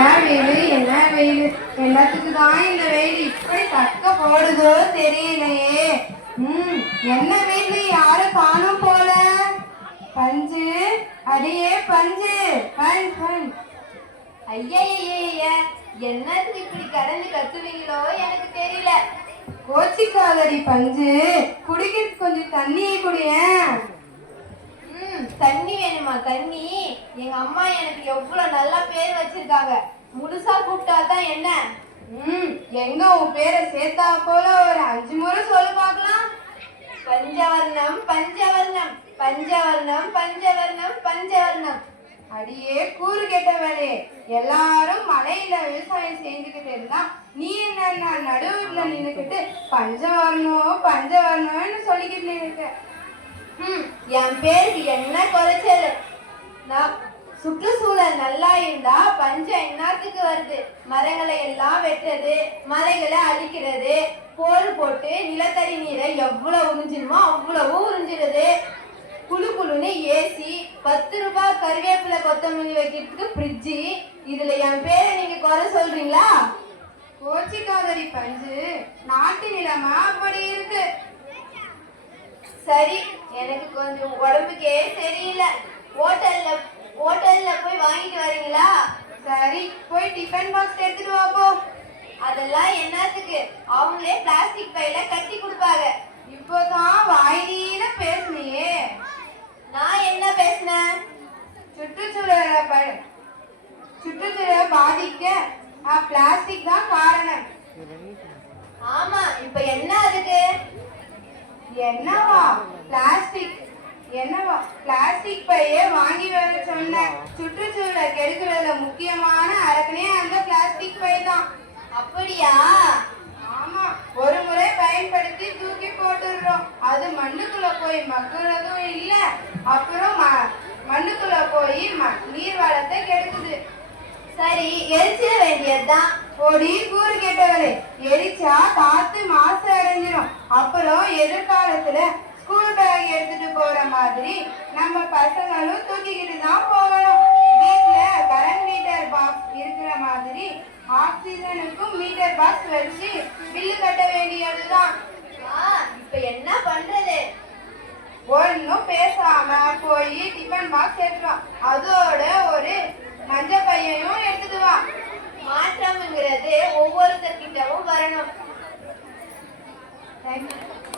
வெயில் என்ன வெயில்? எல்லாத்துக்கு தான் இந்த வெயில் இப்படி தக்க போடுதோ தெரியலையே. ம் என்ன வெயில்? யாரும் காணும் போல? பஞ்சு அடியே பஞ்சு. பஞ்ச் பஞ்ச் ஐயய்யய்ய என்னத்துக்கு இப்படி கடந்து கத்துவீங்களோ எனக்கு தெரியல. கோச்சிக்காதடி பஞ்சு. குடிக்கிறதுக்கு கொஞ்சம் தண்ணியை குடியேன். ம் தண்ணி வேணுமா? தண்ணி? எங்க அம்மா எனக்கு எவ்வளவு நல்லா பேர் வச்சிருக்காங்க. முழுசா கூப்பிட்டா தான் என்ன? ம் எங்க உன் பேரை சேர்த்தா போல ஒரு அஞ்சு முறை சொல்லு பார்க்கலாம். பஞ்சவர்ணம் பஞ்சவர்ணம் பஞ்சவர்ணம் பஞ்சவர்ணம் பஞ்சவர்ணம். அடியே கூறு கெட்டவளே எல்லாரும் மலையில விவசாயம் செஞ்சுக்கிட்டு இருந்தா நீ என்ன நடுவுல நின்னுக்கிட்டு பஞ்சம் வரணும் சொல்லிக்கிட்டு நின்னுக்க. ம் என் பேருக்கு என்ன குறைச்சல்? நான் சுற்றுச்சூழல் நல்லா இருந்தா பஞ்சம் என்னத்துக்கு வருது. மரங்களை எல்லாம் வெட்டுறது மலைகளை அழிக்கிறது போர் போட்டு நிலத்தடி நீரை எவ்வளவு உறிஞ்சிருமோ அவ்வளவு உறிஞ்சிருது குளு குளுன்னு ஏசி பத்து ரூபாய் கருவேப்பிலை கொத்தமல்லி வைக்கிறதுக்கு ஃப்ரிட்ஜு இதுல என் பேரை நீங்க குறை சொல்றீங்களா? கோச்சிக்காதரி பஞ்சு. நாட்டு நிலமா? அப்படி இருக்கு. சரி எனக்கு கொஞ்சம் உடம்புக்கே சரியில்லை. போய் வாங்கிட்டு வரீங்களா? சரி போய் டிஃபன் பாக்ஸ் எடுத்துட்டு வா போ. அதெல்லாம் என்னத்துக்கு? அவங்களே பிளாஸ்டிக் பையில கட்டி கொடுப்பாங்க. இப்போதான் வாயில பேசுனியே. நான் என்ன பேசினேன்? சுற்றுச்சூழலை ப சுற்றுச்சூழலை பாதிக்க பிளாஸ்டிக் தான் காரணம். ஆமா இப்ப என்ன அதுக்கு? என்னவா? பிளாஸ்டிக் பிளாஸ்டிக் பையே வாங்கி வர சொன்ன சுற்றுச்சூழலை கெடுக்கிறதுல முக்கியமான அரக்கனே அந்த பிளாஸ்டிக் பை தான். அப்படியா? ஆமா. ஒரு முறை பயன்படுத்தி தூக்கி போட்டுடுறோம். அது மண்ணுக்குள்ள போய் மக்குறதும் இல்ல. அப்புறம் மண்ணுக்குள்ள போய் நீர் வளத்தை கெடுக்குது. சரி எரிச்சிட வேண்டியதுதான். பொடி கூறு கேட்டவரே எரிச்சா காத்து மாசு அடைஞ்சிரும். அப்புறம் எதிர்காலத்துல பேக் எடுத்துட்டு போற மாதிரி நம்ம பசங்களும் தூக்கிக்கிட்டு தான் போகணும். வீட்ல கரண்ட் மீட்டர் பாக்ஸ் இருக்கிற மாதிரி ஆக்சிஜனுக்கும் மீட்டர் பாக்ஸ் வச்சு பில்லு கட்ட வேண்டியதுதான். இப்ப என்ன பண்றது? ஒன்னும் பேசாம போய் டிஃபன் பாக்ஸ் எடுத்துட்டு வா அதோட ஒரு மஞ்சள் பையையும் எடுத்துட்டு வா மாற்றம்ங்கிறது ஒவ்வொருத்தர்கிட்டவும் வரணும். You.